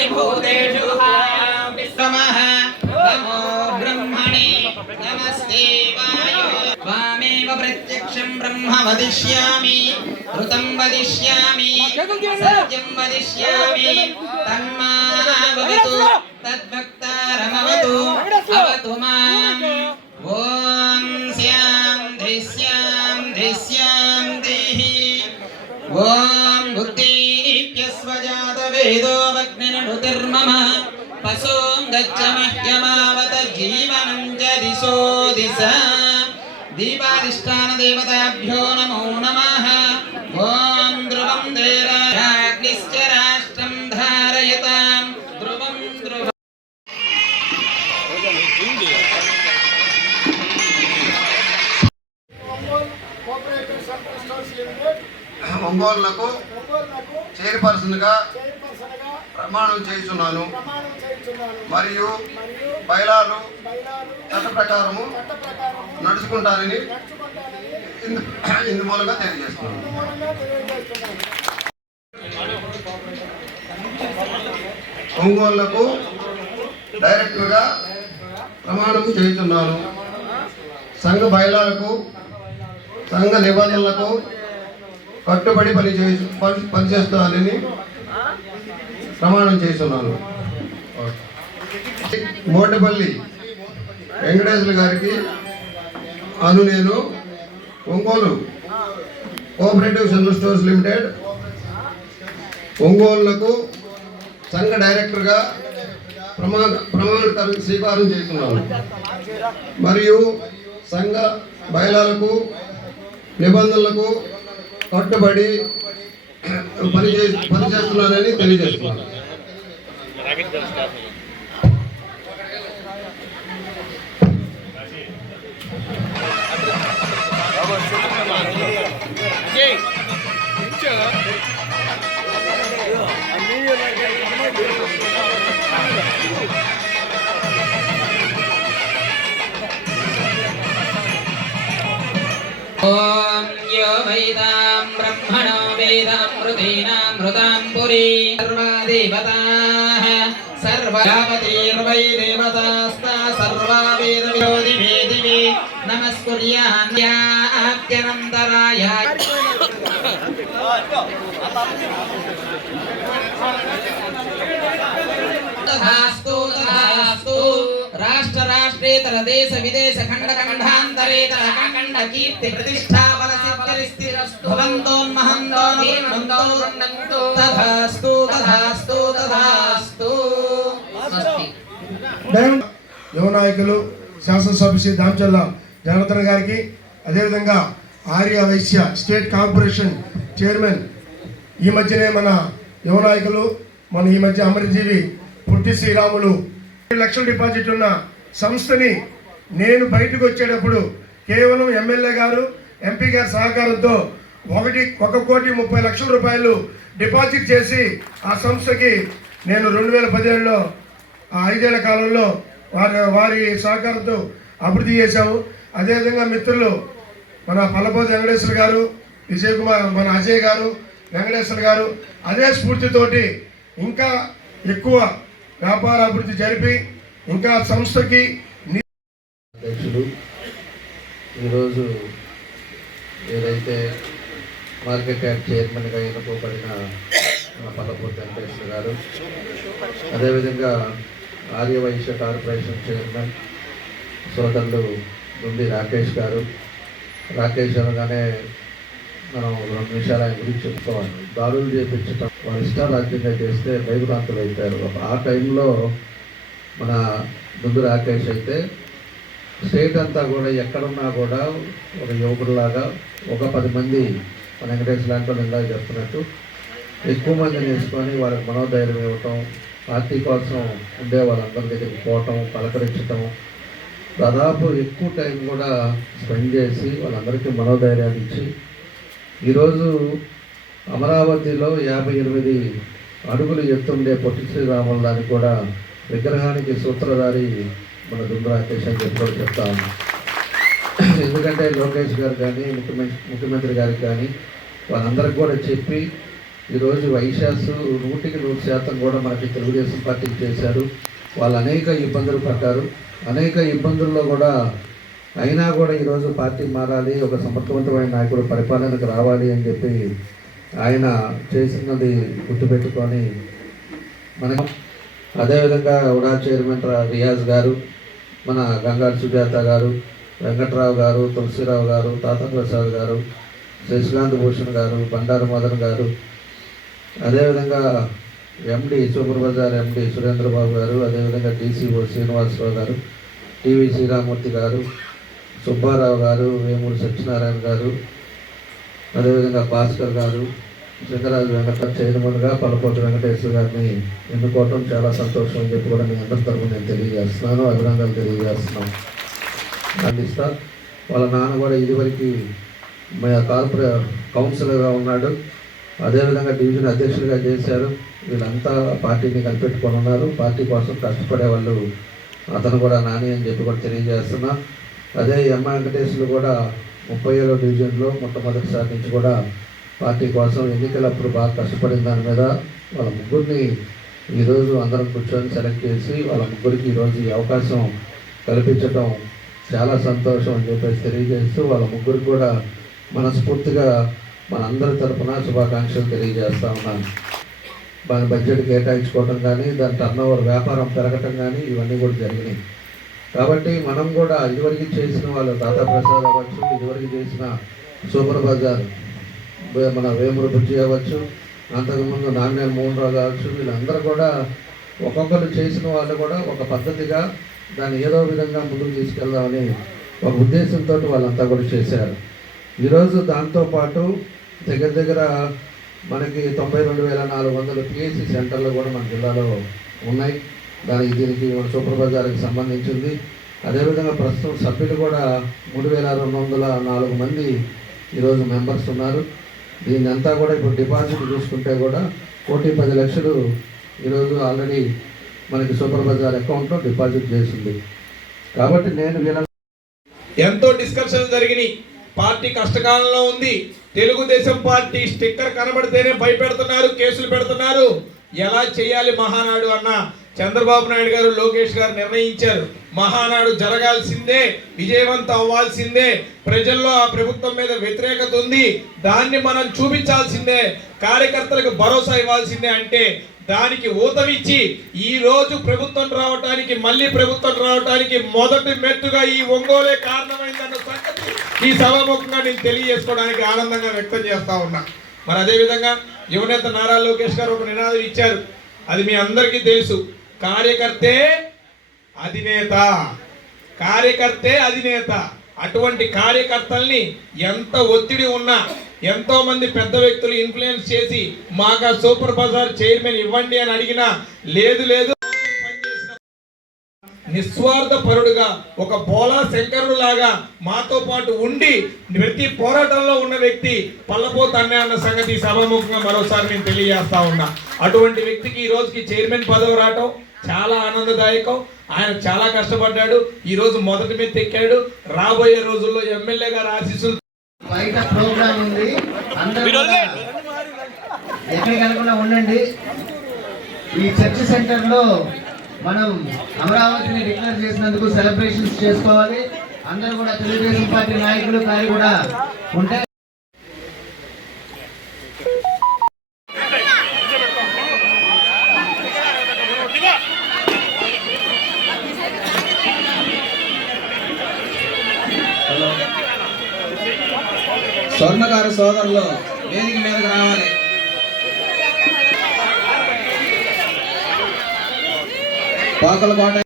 सर्वभूतेषु विश्वमः नमो ब्रह्मणे नमस्ते वायो त्वामेव प्रत्यक्षं ब्रह्म वदिष्यामि ऋतं वदिष्यामि सत्यं वदिष्यामि तन्मावतु तद्भक्तारमवतु अवतु माम् ॐ स्यां धिः ॐ बुद्धिप्यस्वजातवेदो वग्निर्नुतिर्मम पशुं गच्छ मह्यमावत जीवनं च दिशो दिशा दीपाधिष्ठानदेवताभ्यो नमो नमः ॐ ध्रुवं देवाग्निश्च राष्ट्रं धारयतां ध्रुवं ध्रुवम् ఒంగోలుకు చైర్పర్సన్గా ప్రమాణం చేస్తున్నాను మరియు బైలాలు చట్ట ప్రకారము నడుచుకుంటానని ఇందు మూలంగా తెలియజేస్తున్నాను. ఒంగోలుకు డైరెక్టర్గా ప్రమాణం చేస్తున్నాను. సంఘ బైలాలకు సంఘ నిబంధనలకు కట్టుబడి పనిచేస్తానని ప్రమాణం చేస్తున్నాను. మోటపల్లి వెంకటేశ్వర గారికి నేను Ongole cooperative general stores limited ఒంగోలుకు సంఘ డైరెక్టర్గా ప్రమాణ స్వీకారం చేస్తున్నాను మరియు సంఘ బయలాలకు నిబంధనలకు కట్టుబడి పనిచేస్తున్నానని తెలియజేస్తున్నాను. ॐ यो वैदां ब्रह्मणो वेदामृतेनामृतां पुरी सर्वादेवताः सर्वजापतिर्वै देवतास्ता सर्वा वेदविरोधिवेदिवे नमस्कुर्यान्याप्त्यनन्तराय तथास्तु तथास्तु राष्ट्र राष्ट्रेतर देश विदेश खंड खंडांतरेतर खंड कीर्ति प्रतिष्ठा बल सिद्धिरस्तु भवन्तोन्महन्तो निर्मन्तो तथास्तु तथास्तु तथास्तु యువ నాయకులు శాసనసభ శ్రీ దామచల్ల జనార్దన్ గారికి అదేవిధంగా Arya Vysya state corporation chairman ఈ మధ్యనే మన యువ నాయకులు మన ఈ మధ్య అమరజీవి పుట్టి శ్రీరాములు 2 లక్షల డిపాజిట్ ఉన్న సంస్థని నేను బయటకు వచ్చేటప్పుడు కేవలం ఎమ్మెల్యే గారు ఎంపీ గారి సహకారంతో 1,30,00,000 రూపాయలు డిపాజిట్ చేసి ఆ సంస్థకి నేను 2017లో ఆ 5 ఏళ్ల కాలంలో వారి సహకారంతో అభివృద్ధి చేశాము. అదేవిధంగా మిత్రులు మన పల్లపోతి వెంకటేశ్వర గారు, విజయ్ కుమార్, మన అజయ్ గారు, వెంకటేశ్వర గారు అదే స్ఫూర్తితోటి ఇంకా ఎక్కువ వ్యాపార అభివృద్ధి జరిపి ఇంకా సంస్థకి అధ్యక్షుడు ఈరోజు ఏదైతే మార్కెట్ యార్డ్ చైర్మన్గా ఎన్నుకోబడిన పల్లపోతి వెంకటేశ్వర గారు, అదేవిధంగా ఆర్యవైశ్య కార్పొరేషన్ చైర్మన్ సోదరులు నుండి రాకేష్ గారు. రాకేష్ అనగానే మనం 2 నిమిషాలు ఆయన గురించి చెప్పుకోవాలి. దాడులు చేపించడం వారి ఇష్టారాజ్యంగా చేస్తే భయభ్రాంతులు అయిపోయారు. ఆ టైంలో మన ముందు రాకేష్ అయితే స్టేట్ అంతా కూడా ఎక్కడున్నా కూడా ఒక యువకుడిలాగా ఒక 10 మంది మన వెంకటేశ్వర లాంటి ఇందాక చెప్తున్నట్టు ఎక్కువ మందిని వేసుకొని వాళ్ళకి మనోధైర్యం ఇవ్వటం, పార్టీ కోసం ఉండే వాళ్ళందరి దగ్గరికి పోవటం, పలకరించటం, దాదాపు ఎక్కువ టైం కూడా స్పెండ్ చేసి వాళ్ళందరికీ మనోధైర్యాన్ని ఇచ్చి ఈరోజు అమరావతిలో 58 అడుగులు ఎత్తుండే పొట్టి శ్రీరాముల దానికి కూడా విగ్రహానికి సూత్రధారి మన దుండు రాకేష్ అని చెప్పి చెప్తా ఉన్నాం. ఎందుకంటే లోకేష్ గారు కానీ ముఖ్యమంత్రి గారికి కానీ వాళ్ళందరికీ కూడా చెప్పి ఈరోజు వైశాస్ 100% కూడా మనకి తెలుగుదేశం పార్టీకి చేశారు. వాళ్ళు అనేక ఇబ్బందులు పడ్డారు. అనేక ఇబ్బందుల్లో కూడా అయినా కూడా ఈరోజు పార్టీ మారాలి, ఒక సమర్థవంతమైన నాయకుడు పరిపాలనకు రావాలి అని చెప్పి ఆయన చేసినది గుర్తుపెట్టుకొని మనకు అదేవిధంగా ఉడా చైర్మన్ రియాజ్ గారు, మన గంగారు సుజాత గారు, వెంకట్రావు గారు, తులసిరావు గారు, తాతా ప్రసాద్ గారు, శశికాంత్ భూషణ్ గారు, బండారు మదన్ గారు, అదేవిధంగా ఎండి సూపర్ బజార్ ఎండి సురేంద్రబాబు గారు, అదేవిధంగా డీసీఓ శ్రీనివాసరావు గారు, టీవీ శ్రీరామూర్తి గారు, సుబ్బారావు గారు, వేమూరి సత్యనారాయణ గారు, అదేవిధంగా భాస్కర్ గారు, సింగరాజు వెంకట చైర్మన్గా పల్లపోటి వెంకటేశ్వర గారిని ఎన్నుకోవటం చాలా సంతోషం అని చెప్పి కూడా మీ అందరి తరఫున నేను తెలియజేస్తున్నాను, అభినందనలు తెలియజేస్తున్నాను. అందిస్తా వాళ్ళ నాన్న కూడా ఇదివరకు కౌన్సిలర్గా ఉన్నాడు, అదేవిధంగా డివిజన్ అధ్యక్షుడిగా చేశారు. వీళ్ళంతా పార్టీని కనిపెట్టుకొని ఉన్నారు. పార్టీ కోసం కష్టపడే వాళ్ళు అతను కూడా నాని అని చెప్పి కూడా తెలియజేస్తున్నా. అదే ఎమ్మ వెంకటేశ్వరులు కూడా 37వ డివిజన్లో మొట్టమొదటిసారి నుంచి కూడా పార్టీ కోసం ఎన్నికలప్పుడు బాగా కష్టపడిన దాని మీద వాళ్ళ ముగ్గురిని ఈరోజు అందరం కూర్చొని సెలెక్ట్ చేసి వాళ్ళ ముగ్గురికి ఈరోజు ఈ అవకాశం కల్పించడం చాలా సంతోషం అని చెప్పేసి తెలియజేస్తూ వాళ్ళ ముగ్గురికి కూడా మనస్ఫూర్తిగా మన అందరి తరఫున శుభాకాంక్షలు తెలియజేస్తూ ఉన్నాను. దాని బడ్జెట్ కేటాయించుకోవడం కానీ, దాని టర్నోవర్ వ్యాపారం పెరగటం కానీ ఇవన్నీ కూడా జరిగినాయి. కాబట్టి మనం కూడా ఇదివరకు చేసిన వాళ్ళు తాతా ప్రసాద్ అవ్వచ్చు, ఇదివరకు చేసిన సూపర్ బజార్ మన వేమూరు బుజ్జి అవ్వచ్చు, అంతకుముందు నాణ్యాల మోహన్రావు కావచ్చు, వీళ్ళందరూ కూడా ఒక్కొక్కరు చేసిన వాళ్ళు కూడా ఒక పద్ధతిగా దాన్ని ఏదో విధంగా ముందుకు తీసుకెళ్దామని ఒక ఉద్దేశంతో వాళ్ళంతా కూడా చేశారు. ఈరోజు దాంతోపాటు దగ్గర మనకి 92,400 పిఎస్సి సెంటర్లు కూడా మన జిల్లాలో ఉన్నాయి. దీనికి మన సూపర్ బజార్కి సంబంధించింది. అదేవిధంగా ప్రస్తుతం సభ్యులు కూడా 3,204 మంది ఈరోజు మెంబర్స్ ఉన్నారు. దీన్ని అంతా కూడా ఇప్పుడు డిపాజిట్ చూసుకుంటే కూడా 1,10,00,000 ఈరోజు ఆల్రెడీ మనకి సూపర్ బజార్ అకౌంట్లో డిపాజిట్ చేసింది. కాబట్టి నేను ఎంతో డిస్కషన్ జరిగినాయి. పార్టీ కష్టకాలంలో ఉంది. తెలుగుదేశం పార్టీ స్టిక్కర్ కనబడితేనే భయపెడుతున్నారు, కేసులు పెడుతున్నారు. ఎలా చేయాలి మహానాడు అన్న చంద్రబాబు నాయుడు గారు, లోకేష్ గారు నిర్ణయించారు. మహానాడు జరగాల్సిందే, విజయవంతం అవ్వాల్సిందే. ప్రజల్లో ఆ ప్రభుత్వం మీద వ్యతిరేకత ఉంది, దాన్ని మనం చూపించాల్సిందే, కార్యకర్తలకు భరోసా ఇవ్వాల్సిందే. అంటే దానికి ఊతమిచ్చి ఈ రోజు ప్రభుత్వం రావడానికి, మళ్ళీ ప్రభుత్వం రావడానికి మొదటి మెట్టుగా ఈ ఒంగోలే కారణమైందన్న సంగతి ఈ సభాముఖంగా నేను తెలియజేసుకోవడానికి ఆనందంగా వ్యక్తం చేస్తా ఉన్నా. మరి అదేవిధంగా యువనేత నారా లోకేష్ గారు ఒక నినాదం ఇచ్చారు, అది మీ అందరికీ తెలుసు. కార్యకర్తే అధినేత, కార్యకర్తే అధినేత. అటువంటి కార్యకర్తల్ని ఎంత ఒత్తిడి ఉన్నా, ఎంతో మంది పెద్ద వ్యక్తులు ఇన్ఫ్లుయెన్స్ చేసి మాకు సూపర్ బజార్ చైర్మన్ ఇవ్వండి అని అడిగినా లేదు నిస్వార్థ పరుడుగా ఒక బోలా శంకరుడు లాగా మాతో పాటు ఉండి ప్రతి పోరాటంలో ఉన్న వ్యక్తి పల్లపోతు అన్నయ్య అన్న సంగతి సభాముఖంగా మరోసారి నేను తెలియజేస్తా ఉన్నా. అటువంటి వ్యక్తికి ఈ రోజుకి చైర్మన్ పదవి రావటం చాలా ఆనందదాయకం. ఆయన చాలా కష్టపడ్డాడు, ఈ రోజు మొదటి మీద ఎక్కాడు. రాబోయే రోజుల్లో ఎమ్మెల్యే గారు ఆశీస్సులు. బయట ప్రోగ్రామ్ ఉంది, అందరూ ఎక్కడికి వెళ్ళకుండా ఉండండి. ఈ చర్చ్ సెంటర్ లో మనం అమరావతిని డిక్లేర్ చేసినందుకు సెలబ్రేషన్స్ చేసుకోవాలి. అందరూ కూడా తెలుగుదేశం పార్టీ నాయకులు కానీ కూడా ఉంటే స్వర్ణకారు సోదరులు వేదిక మీదకి రావాలి. పాకలకోట